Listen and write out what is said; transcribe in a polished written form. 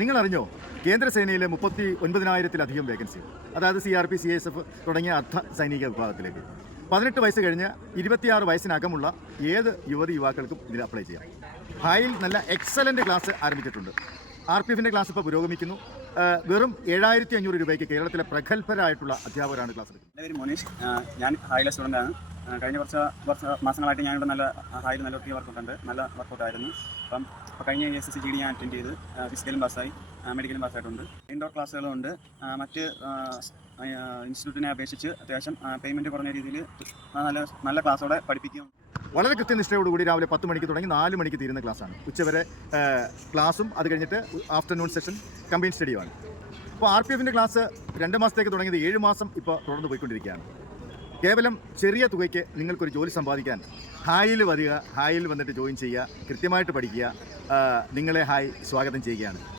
നിങ്ങൾ അറിഞ്ഞോ, കേന്ദ്രസേനയിലെ 39,000-ലധികം വേക്കൻസി, അതായത് CRP, CSF തുടങ്ങിയ അർദ്ധ സൈനിക വിഭാഗത്തിലേക്ക് 18 വയസ്സ് കഴിഞ്ഞ് 26 വയസ്സിനകമുള്ള ഏത് യുവതി യുവാക്കൾക്കും ഇതിൽ അപ്ലൈ ചെയ്യാം. ഹായിൽ നല്ല എക്സലൻ്റ് ക്ലാസ് ആരംഭിച്ചിട്ടുണ്ട്. RPFൻ്റെ ക്ലാസ് ഇപ്പോൾ പുരോഗമിക്കുന്നു. വെറും 7,500 രൂപയ്ക്ക് കേരളത്തിലെ പ്രഗത്ഭരായിട്ടുള്ള അധ്യാപകരാണ് ക്ലാസ് എടുക്കുന്നത്. എൻ്റെ പേര് മോനീഷ്. ഞാൻ ഹായിലെ സ്റ്റുഡൻ്റാണ്. കഴിഞ്ഞ കുറച്ച് മാസങ്ങളായിട്ട് ഞാനിവിടെ ഹായിൽ നല്ല ഒത്തിരി വർക്കൗട്ടുണ്ട്. നല്ല വർക്കൗട്ടായിരുന്നു. അപ്പം കഴിഞ്ഞ SSC GD ഞാൻ അറ്റൻഡ് ചെയ്ത് ഫിസിക്കലും പാസ്സായി, മെഡിക്കലും പാസ്സായിട്ടുണ്ട്. ഇൻഡോർ ക്ലാസ്സുകളുണ്ട്. മറ്റ് ഇൻസ്റ്റിറ്റ്യൂട്ടിനെ അപേക്ഷിച്ച് അത്യാവശ്യം പേയ്മെൻറ്റ് കുറഞ്ഞ രീതിയിൽ നല്ല ക്ലാസ്സോടെ പഠിപ്പിക്കും. വളരെ കൃത്യനിഷ്ഠയോടുകൂടി രാവിലെ 10 മണിക്ക് തുടങ്ങി 4 മണിക്ക് തീരുന്ന ക്ലാസ്സാണ്. ഉച്ചവരെ ക്ലാസ്സും അത് കഴിഞ്ഞിട്ട് ആഫ്റ്റർനൂൺ സെഷൻ കമ്പൈൻ സ്റ്റഡിയുമാണ്. അപ്പോൾ RPFൻ്റെ ക്ലാസ് 2 മാസത്തേക്ക് തുടങ്ങിയത് 7 മാസം ഇപ്പോൾ തുടർന്ന് പോയിക്കൊണ്ടിരിക്കുകയാണ്. കേവലം ചെറിയ തുകയ്ക്ക് നിങ്ങൾക്കൊരു ജോലി സമ്പാദിക്കാൻ ഹായിൽ വരിക, ഹായിൽ വന്നിട്ട് ജോയിൻ ചെയ്യുക, കൃത്യമായിട്ട് പഠിക്കുക. നിങ്ങളെ ഹായ് സ്വാഗതം ചെയ്യുകയാണ്.